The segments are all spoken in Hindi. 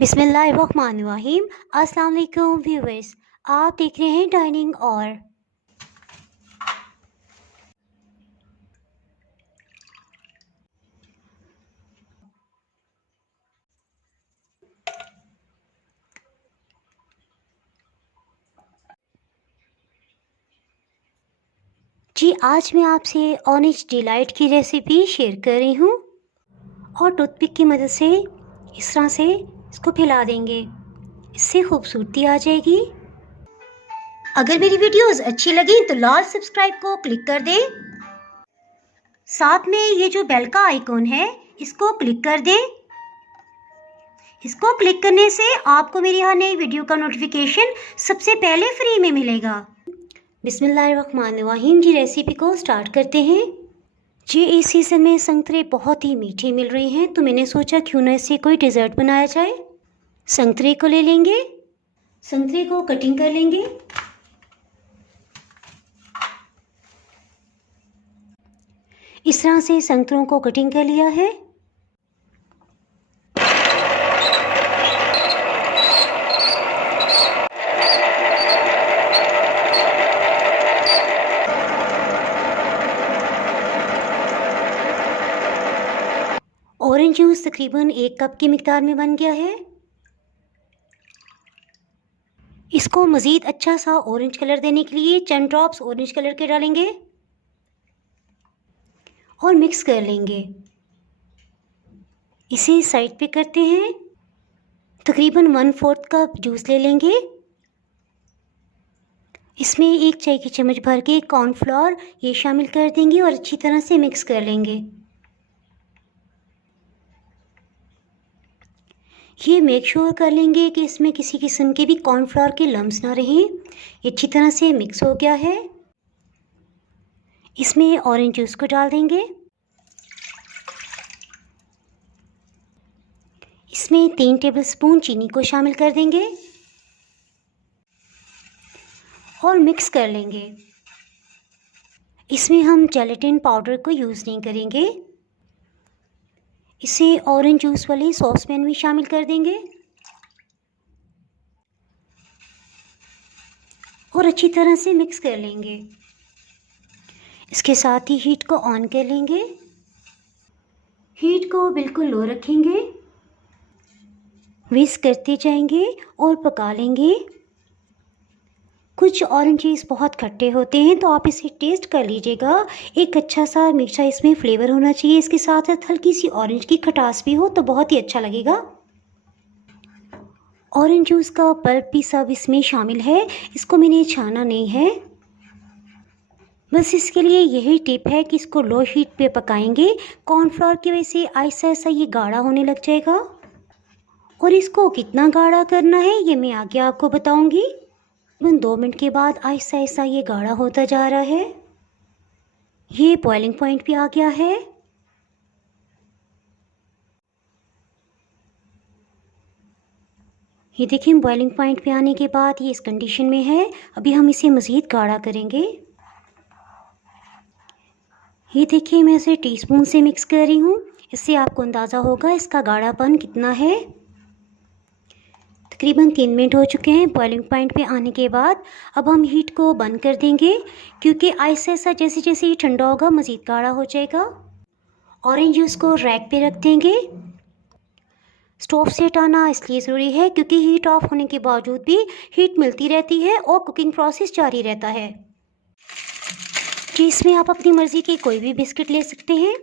बिस्मिल्लाहिर्रहमानिर्रहीम। अस्सलाम वालेकुम व्यूअर्स, आप देख रहे हैं डाइनिंग और जी, आज मैं आपसे ऑरेंज डिलाइट की रेसिपी शेयर कर रही हूँ और टूथपिक की मदद से इस तरह से इसको फैला देंगे, इससे खूबसूरती आ जाएगी। अगर मेरी वीडियोस अच्छी लगी तो लाल सब्सक्राइब को क्लिक कर दें। साथ में ये जो बेल का आइकॉन है इसको क्लिक कर दें। इसको क्लिक करने से आपको मेरी हर नई वीडियो का नोटिफिकेशन सबसे पहले फ्री में मिलेगा। बिस्मिल्लाहिर्रहमानिर्रहीम जी, रेसिपी को स्टार्ट करते हैं। जी, इस सीज़न में संतरे बहुत ही मीठे मिल रहे हैं तो मैंने सोचा क्यों ना इससे कोई डिज़र्ट बनाया जाए। संतरे को ले लेंगे, संतरे को कटिंग कर लेंगे। इस तरह से संतरों को कटिंग कर लिया है। ऑरेंज जूस तकरीबन 1 कप की मिकदार में बन गया है। इसको मज़ीद अच्छा सा ऑरेंज कलर देने के लिए चंद ड्रॉप्स ऑरेंज कलर के डालेंगे और मिक्स कर लेंगे। इसे साइड पे करते हैं। तकरीबन 1/4 कप जूस ले लेंगे। इसमें 1 चाय की चम्मच भर के कॉर्नफ्लोर ये शामिल कर देंगे और अच्छी तरह से मिक्स कर लेंगे। ये मेक श्योर कर लेंगे कि इसमें किसी किस्म के भी कॉर्नफ्लोर के लम्स ना रहें। ये अच्छी तरह से मिक्स हो गया है। इसमें ऑरेंज जूस को डाल देंगे। इसमें 3 टेबलस्पून चीनी को शामिल कर देंगे और मिक्स कर लेंगे। इसमें हम जेलेटिन पाउडर को यूज़ नहीं करेंगे। इसे ऑरेंज जूस वाले सॉस पैन में शामिल कर देंगे और अच्छी तरह से मिक्स कर लेंगे। इसके साथ ही हीट को ऑन कर लेंगे। हीट को बिल्कुल लो रखेंगे। विस्क करते जाएंगे और पका लेंगे। कुछ ऑरेंजेस बहुत खट्टे होते हैं तो आप इसे टेस्ट कर लीजिएगा। एक अच्छा सा मीठा इसमें फ्लेवर होना चाहिए। इसके साथ हल्की सी ऑरेंज की खटास भी हो तो बहुत ही अच्छा लगेगा। ऑरेंज जूस का पल्प भी सब इसमें शामिल है। इसको मैंने छाना नहीं है। बस इसके लिए यही टिप है कि इसको लो हीट पे पकाएंगे। कॉर्नफ्लोर की वजह से आहिस्ता आहिस्ता ये गाढ़ा होने लग जाएगा और इसको कितना गाढ़ा करना है ये मैं आगे आपको बताऊंगी। 2 मिनट के बाद आहिस्ता आहिस्ता ये गाढ़ा होता जा रहा है। ये बॉइलिंग पॉइंट पे आ गया है। ये देखिए बॉइलिंग पॉइंट पे आने के बाद ये इस कंडीशन में है। अभी हम इसे मज़ीद गाढ़ा करेंगे। ये देखिए मैं इसे टीस्पून से मिक्स कर रही हूँ। इससे आपको अंदाज़ा होगा इसका गाढ़ापन कितना है। तकरीबन 3 मिनट हो चुके हैं बॉइलिंग पॉइंट पे आने के बाद। अब हम हीट को बंद कर देंगे क्योंकि आहिस्ता आहिस्ता जैसे जैसे ये ठंडा होगा मज़ीद गाढ़ा हो जाएगा। ऑरेंज जूस को रैक पे रख देंगे। स्टोव से हटाना इसलिए ज़रूरी है क्योंकि हीट ऑफ होने के बावजूद भी हीट मिलती रहती है और कुकिंग प्रोसेस जारी रहता है। जी, इसमें आप अपनी मर्ज़ी के कोई भी बिस्किट ले सकते हैं।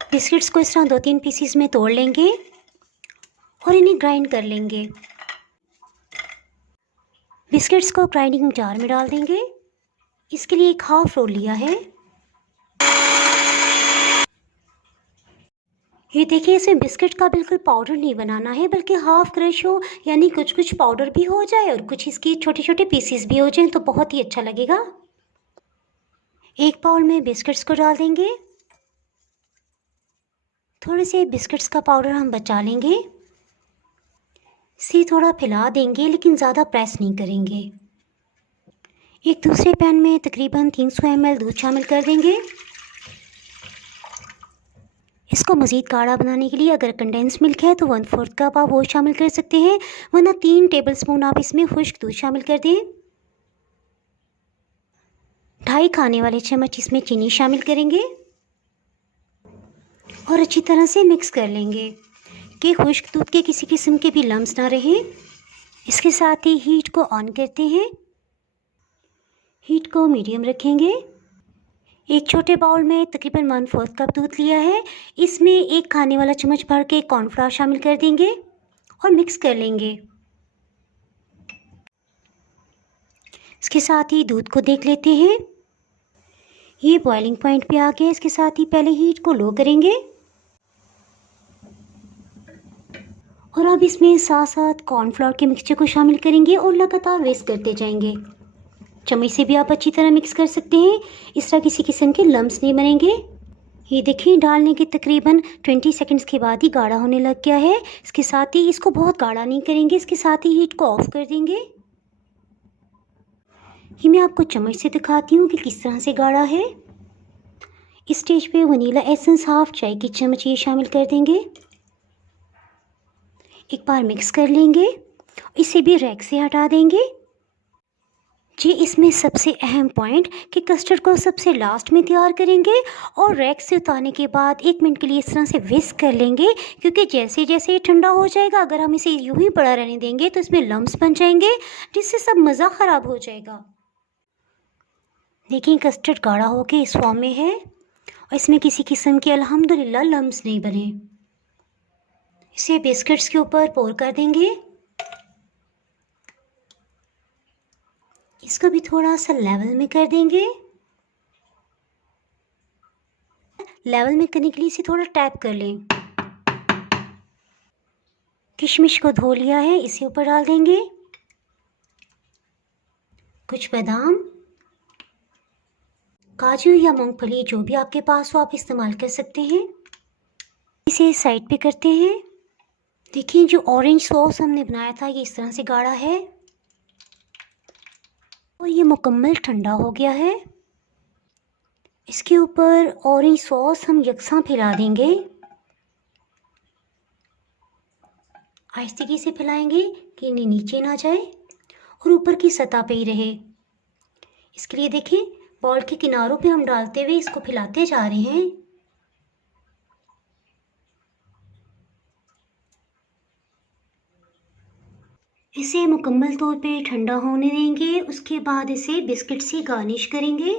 बिस्किट्स को इस तरह 2-3 पीसीस में तोड़ लेंगे और इन्हें ग्राइंड कर लेंगे। बिस्किट्स को ग्राइंडिंग जार में डाल देंगे। इसके लिए 1/2 रोल लिया है। ये देखिए इसमें बिस्किट का बिल्कुल पाउडर नहीं बनाना है बल्कि हाफ क्रश हो, यानी कुछ कुछ पाउडर भी हो जाए और कुछ इसके छोटे छोटे पीसीस भी हो जाएं तो बहुत ही अच्छा लगेगा। एक बाउल में बिस्किट्स को डाल देंगे। थोड़े से बिस्किट्स का पाउडर हम बचा लेंगे। इसे थोड़ा फैला देंगे लेकिन ज़्यादा प्रेस नहीं करेंगे। एक दूसरे पैन में तकरीबन 300 ml दूध शामिल कर देंगे। इसको मज़ीद गाढ़ा बनाने के लिए अगर कंडेंस मिल्क है तो 1/4 कप आप वो शामिल कर सकते हैं, वरना 3 टेबलस्पून आप इसमें खुश्क दूध शामिल कर दें। 2.5 खाने वाले चम्मच इसमें चीनी शामिल करेंगे और अच्छी तरह से मिक्स कर लेंगे कि खुश्क दूध के किसी किस्म के भी लम्स ना रहें। इसके साथ ही हीट को ऑन करते हैं। हीट को मीडियम रखेंगे। एक छोटे बाउल में तकरीबन 1/4 कप दूध लिया है। इसमें 1 खाने वाला चम्मच भर के कॉर्नफ्लावर शामिल कर देंगे और मिक्स कर लेंगे। इसके साथ ही दूध को देख लेते हैं। ये बॉइलिंग पॉइंट पे आ गया। इसके साथ ही पहले हीट को लो करेंगे और अब इसमें साथ साथ कॉर्नफ्लावर के मिक्सचर को शामिल करेंगे और लगातार विस्क करते जाएंगे। चम्मच से भी आप अच्छी तरह मिक्स कर सकते हैं। इस तरह किसी किस्म के लम्स नहीं बनेंगे। ये देखिए डालने के तकरीबन 20 सेकंड्स के बाद ही गाढ़ा होने लग गया है। इसके साथ ही इसको बहुत गाढ़ा नहीं करेंगे। इसके साथ ही हीट को ऑफ कर देंगे। ये मैं आपको चम्मच से दिखाती हूँ कि किस तरह से गाढ़ा है। इस स्टेज पे वनीला एसेंस 1/2 चाय की चम्मच ये शामिल कर देंगे। एक बार मिक्स कर लेंगे। इसे भी रैक से हटा देंगे। जी इसमें सबसे अहम पॉइंट कि कस्टर्ड को सबसे लास्ट में तैयार करेंगे और रैक से उतारने के बाद 1 मिनट के लिए इस तरह से विस्क कर लेंगे, क्योंकि जैसे जैसे ये ठंडा हो जाएगा अगर हम इसे यूं ही पड़ा रहने देंगे तो इसमें लम्स बन जाएंगे, जिससे सब मज़ा ख़राब हो जाएगा। देखिए कस्टर्ड गाढ़ा होकर इस फॉर्म में है और इसमें किसी किस्म के अल्हम्दुलिल्लाह लम्स नहीं बने। इसे बिस्किट्स के ऊपर पोर कर देंगे। इसको भी थोड़ा सा लेवल में कर देंगे। लेवल में करने के लिए इसे थोड़ा टैप कर लें। किशमिश को धो लिया है, इसे ऊपर डाल देंगे। कुछ बादाम, काजू या मूंगफली जो भी आपके पास हो आप इस्तेमाल कर सकते हैं। इसे साइड पे करते हैं। देखिए जो ऑरेंज सॉस हमने बनाया था ये इस तरह से गाढ़ा है और ये मुकम्मल ठंडा हो गया है। इसके ऊपर ऑरेंज सॉस हम यकसां फैला देंगे। आहिस्ते से फैलाएंगे कि इन्हें नीचे ना जाए और ऊपर की सतह पे ही रहे। इसके लिए देखिए बॉल के किनारों पे हम डालते हुए इसको फैलाते जा रहे हैं। इसे मुकम्मल तौर पे ठंडा होने देंगे। उसके बाद इसे बिस्किट से गार्निश करेंगे।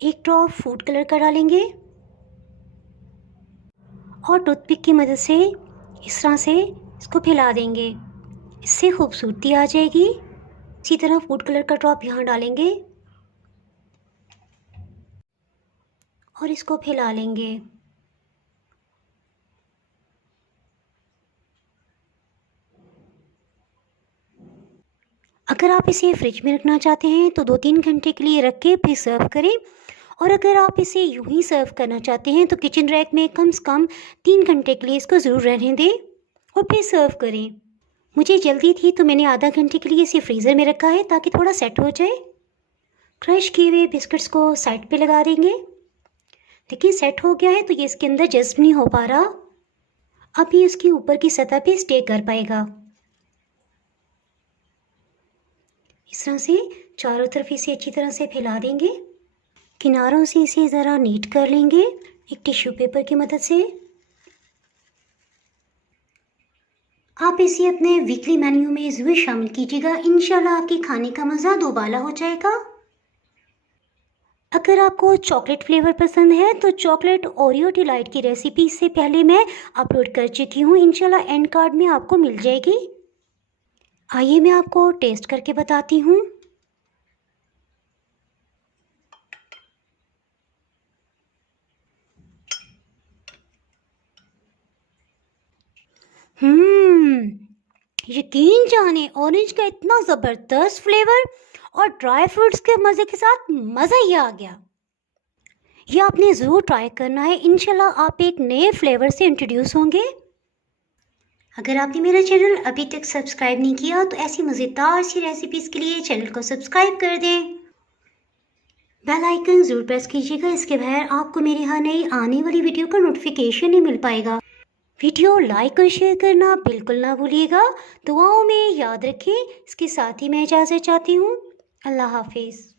एक ड्रॉप फूड कलर का डालेंगे और टूथपिक की मदद से इस तरह से इसको फैला देंगे। इससे खूबसूरती आ जाएगी। इसी तरह फूड कलर का ड्रॉप यहाँ डालेंगे और इसको फैला लेंगे। अगर आप इसे फ्रिज में रखना चाहते हैं तो 2-3 घंटे के लिए रख के फिर सर्व करें, और अगर आप इसे यूं ही सर्व करना चाहते हैं तो किचन रैक में कम से कम 3 घंटे के लिए इसको ज़रूर रहने दें और फिर सर्व करें। मुझे जल्दी थी तो मैंने आधा घंटे के लिए इसे फ्रीज़र में रखा है ताकि थोड़ा सेट हो जाए। क्रश किए हुए बिस्किट्स को साइड पे लगा देंगे। देखिए सेट हो गया है तो ये इसके अंदर जज्ब नहीं हो पा रहा। अब ये उसकी ऊपर की सतह पे स्टे कर पाएगा। इस तरह से चारों तरफ इसे अच्छी तरह से फैला देंगे। किनारों से इसे ज़रा नीट कर लेंगे एक टिश्यू पेपर की मदद से। आप इसे अपने वीकली मेन्यू में ज़रूर शामिल कीजिएगा। इंशाल्लाह आपके खाने का मज़ा दोबाला हो जाएगा। अगर आपको चॉकलेट फ्लेवर पसंद है तो चॉकलेट ओरियो डिलाइट की रेसिपी इससे पहले मैं अपलोड कर चुकी हूँ। इंशाल्लाह एंड कार्ड में आपको मिल जाएगी। आइए मैं आपको टेस्ट करके बताती हूँ। यकीन जाने ऑरेंज का इतना ज़बरदस्त फ्लेवर और ड्राई फ्रूट्स के मज़े के साथ मज़ा ही आ गया। ये आपने ज़रूर ट्राई करना है। इंशाल्लाह आप एक नए फ्लेवर से इंट्रोड्यूस होंगे। अगर आपने मेरा चैनल अभी तक सब्सक्राइब नहीं किया तो ऐसी मज़ेदार सी रेसिपीज़ के लिए चैनल को सब्सक्राइब कर दें। बेल आइकन ज़रूर प्रेस कीजिएगा, इसके बगैर आपको मेरे यहाँ नई आने वाली वीडियो का नोटिफिकेशन नहीं मिल पाएगा। वीडियो लाइक और शेयर करना बिल्कुल ना भूलिएगा। दुआओं में याद रखें। इसके साथ ही मैं इजाज़त चाहती हूँ। अल्लाह हाफिज़।